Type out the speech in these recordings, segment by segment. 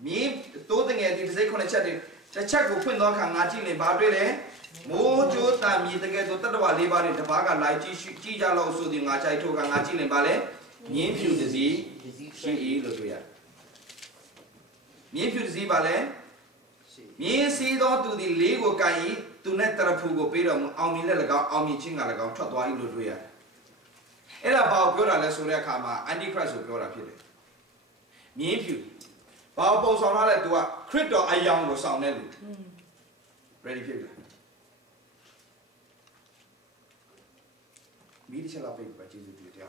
Me, told the second chatting. The check will put no Kangachi in Badre. Mojo Tami, the get to Tatawa Liba in the Baga, like Chijalo, so the Macha took Kangachi in Bale. Me, if you disease, she is the Me, if you see Bale. Me, see don't do the legal guy to net the Pugo Peter, Almila, Almichinga, Totwa in Luria. And about Gora Lesuria Kama, Antichrist of Gora Peter. Me, if you. Power on all to a crypto a young was sound. Ready, people. Media shall appear by Jesus to tell.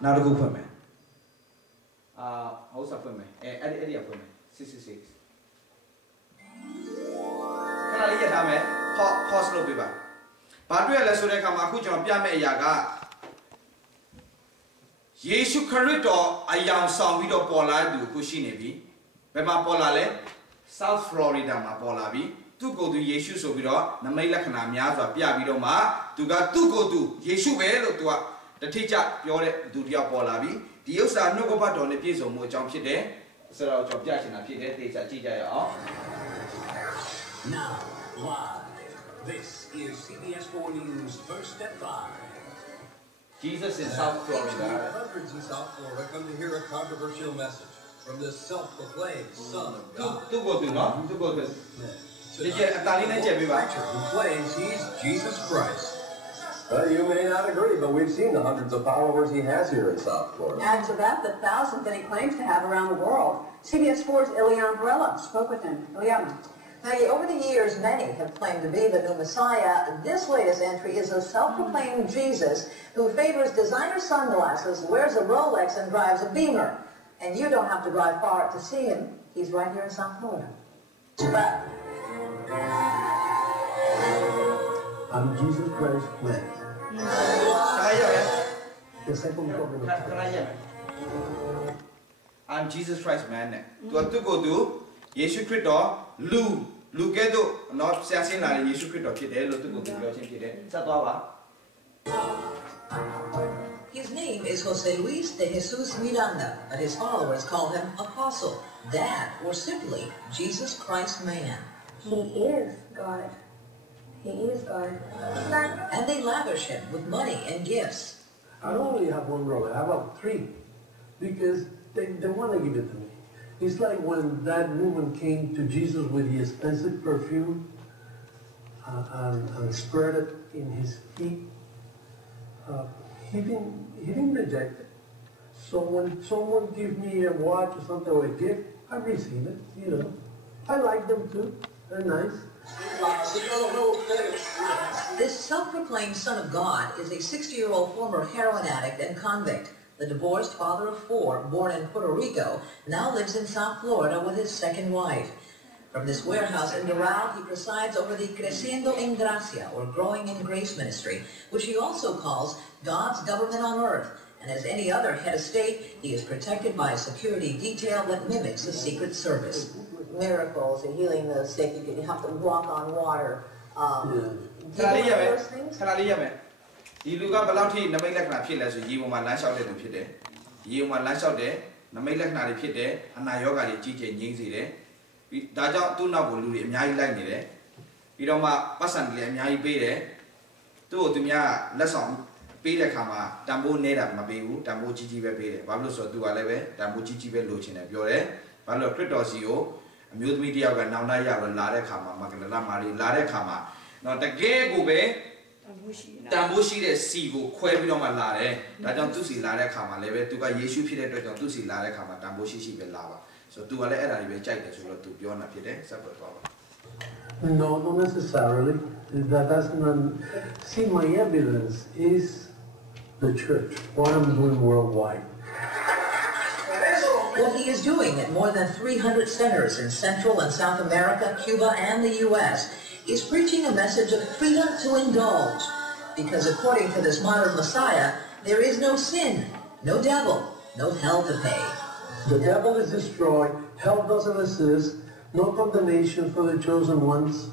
Now the good women. How's up for me? Eddie up for me. 66. Can I get a man? Pause no people. But we are less than come a Kujan Piame Yaga. Yeshu Carrito, a young son widow Paula do Kushinibi. Bema Polale, South Florida, Mapolabi, to go to Yeshu Sobido, Namela Kanamiaza, Piabidoma, to go to Yeshu Velo to the teacher, Yore, Dudia Polabi. The use are no about on the piece of more jump today, so I'll drop Jackson up here. Now, live. This is CBS 4 News First at 5. Jesus in South Florida. Hundreds in South Florida come to hear a controversial message from this self-proclaimed Son of God. To go to, no? To go to. Who claims he's Jesus Christ. Well, you may not agree, but we've seen the hundreds of followers he has here in South Florida. Add to that the thousands that he claims to have around the world. CBS 4's Ilian Varela spoke with him. Ilian. Maggie, over the years, many have claimed to be the new Messiah. This latest entry is a self-proclaimed Jesus who favors designer sunglasses, wears a Rolex, and drives a Beamer. And you don't have to drive far to see him. He's right here in South Florida. I'm Jesus Christ, man. I'm Jesus Christ, man. To go to Yeshu Christo, Lugedo, not Sasina, Yeshu Christo, to go to His name is Jose Luis de Jesus Miranda, but his followers call him Apostle, Dad, or simply Jesus Christ Man. He is God. He is God. And they lavish him with money and gifts. I don't only have one Rolex, I have about 3, because they want to give it to me. It's like when that woman came to Jesus with the expensive perfume and spread it in his feet. He didn't reject it. So when someone gives me a watch or something or a gift, I receive it, you know. I like them too. They're nice. This self-proclaimed Son of God is a 60-year-old former heroin addict and convict. The divorced father of 4, born in Puerto Rico, now lives in South Florida with his second wife. From this warehouse in Doral, he presides over the Creciendo en Gracia, or Growing in Grace Ministry, which he also calls God's government on earth. And as any other head of state, he is protected by a security detail that mimics the Secret Service. Miracles and healing the sick, you have to walk on water. You look up a lot in the Malak Pilas, you want lunch out of the You want lunch out there, the Malak Pite, and Nayoga, Gigi and Yingzi. Daja do not will do Yai like it. You don't want Passan, Yai Bede. Do to Mia, Lesson, Bede Kama, Dambo Neda, Mabu, Dambo Gigi Bede, Bablo do Aleve, Dambo Gigi Veluchin, Biore, Balo Critosio, Mute Media, and now Naya, Lare Kama, Magdalena Mari, Lare Kama. Not the gay Gube. Tambushi de Sigo, Quabido Malare, that don't see Lara Kama, Leve, to a Yeshu Pide, don't to see Lara Kama, Tambushi Lava. So do a letter, I will check this to Biona Pide, separate power. No, not necessarily. That doesn't. See, my evidence is the church, what I'm doing worldwide. What he is doing at more than 300 centers in Central and South America, Cuba, and the U.S. is preaching a message of freedom to indulge. Because according to this modern Messiah, there is no sin, no devil, no hell to pay. The devil is destroyed, hell doesn't exist, no condemnation for the chosen ones.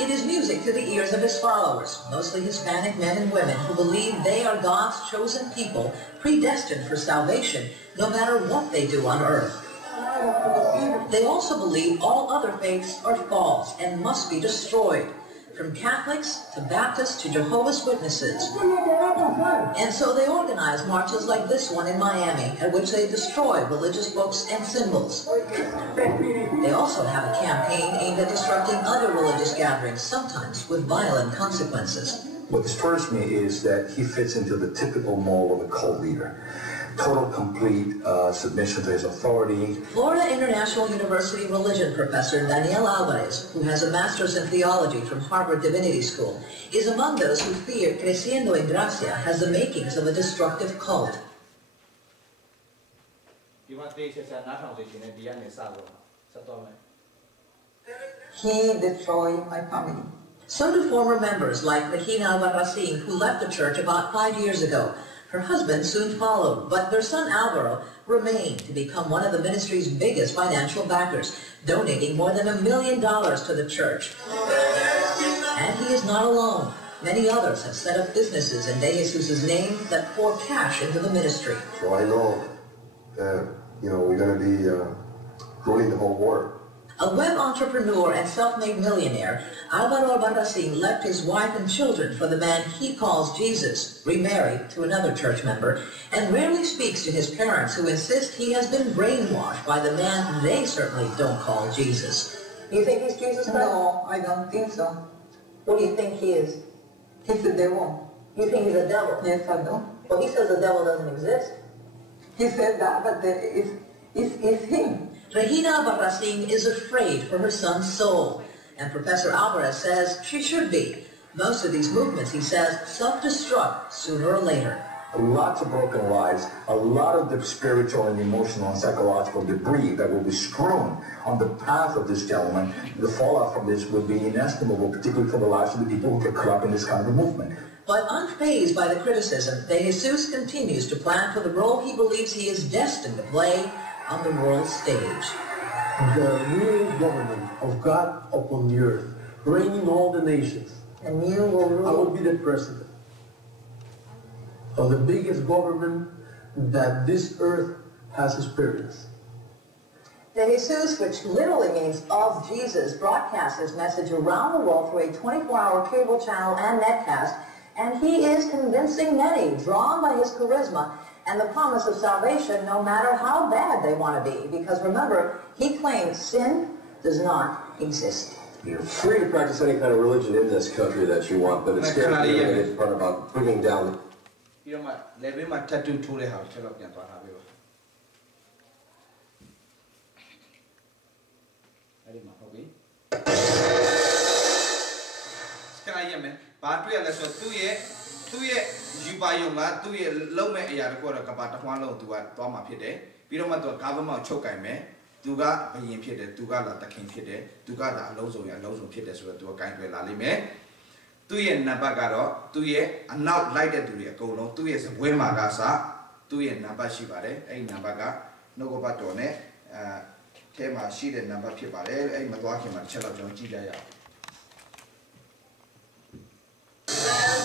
It is music to the ears of his followers, mostly Hispanic men and women who believe they are God's chosen people, predestined for salvation, no matter what they do on earth. They also believe all other faiths are false and must be destroyed, from Catholics to Baptists to Jehovah's Witnesses. And so they organize marches like this one in Miami, at which they destroy religious books and symbols. They also have a campaign aimed at disrupting other religious gatherings, sometimes with violent consequences. What disturbs me is that he fits into the typical mold of a cult leader. Total, complete submission to his authority. Florida International University religion professor Daniel Alvarez, who has a master's in theology from Harvard Divinity School, is among those who fear Creciendo en Gracia has the makings of a destructive cult. He destroyed my family. So do former members like Regina Albarracin, who left the church about 5 years ago. Her husband soon followed, but their son Alvaro remained to become one of the ministry's biggest financial backers, donating more than $1 million to the church. And he is not alone. Many others have set up businesses in De Jesus' name that pour cash into the ministry. So I know that, we're going to be ruling the whole world. A web entrepreneur and self-made millionaire, Alvaro Albarracin left his wife and children for the man he calls Jesus, remarried to another church member, and rarely speaks to his parents who insist he has been brainwashed by the man they certainly don't call Jesus. You think he's Jesus Christ? No, I don't think so. What do you think he is? He's the devil. You think he's a devil? Yes, I do. Well, he says the devil doesn't exist. He said that, but it's him. Regina Albarracin is afraid for her son's soul, and Professor Alvarez says she should be. Most of these movements, he says, self-destruct sooner or later. Lots of broken lives, a lot of the spiritual and emotional and psychological debris that will be strewn on the path of this gentleman. The fallout from this would be inestimable, particularly for the lives of the people who get caught up in this kind of a movement. But unfazed by the criticism, De Jesus continues to plan for the role he believes he is destined to play on the world stage. The real government of God upon the earth, reigning all the nations. And you will rule. I will be the president of the biggest government that this earth has experienced. De Jesus, which literally means of Jesus, broadcasts his message around the world through a 24-hour cable channel and netcast, and he is convincing many, drawn by his charisma and the promise of salvation, no matter how bad they want to be. Because remember, he claims sin does not exist. You're free to practice any kind of religion in this country that you want, but it's scary part about bringing down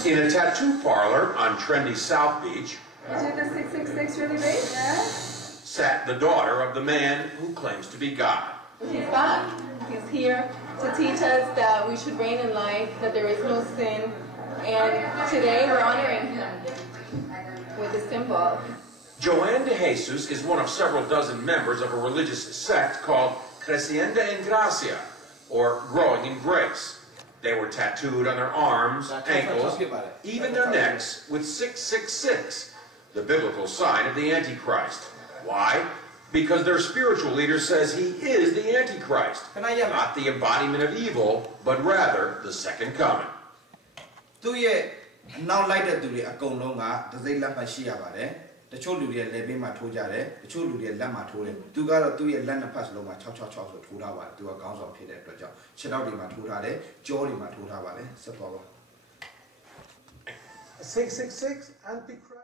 In a tattoo parlor on trendy South Beach, Is it the 666 really big? Yeah. sat the daughter of the man who claims to be God. He's God. He's here to teach us that we should reign in life, that there is no sin, and today we're honoring him with this symbol. Joanne de Jesus is one of several dozen members of a religious sect called Creciendo en Gracia, or Growing in Grace. They were tattooed on their arms, ankles, even their necks with 666, the biblical sign of the Antichrist. Why? Because their spiritual leader says he is the Antichrist, not the embodiment of evil, but rather the second coming. The children will let me to Jare, the children will let my tool, to go to your land pass Loma, Chow Chow Chow, to Rawa, to a council of Peter, Chedari Maturade, Jori Maturavale, support. 666 Antichrist.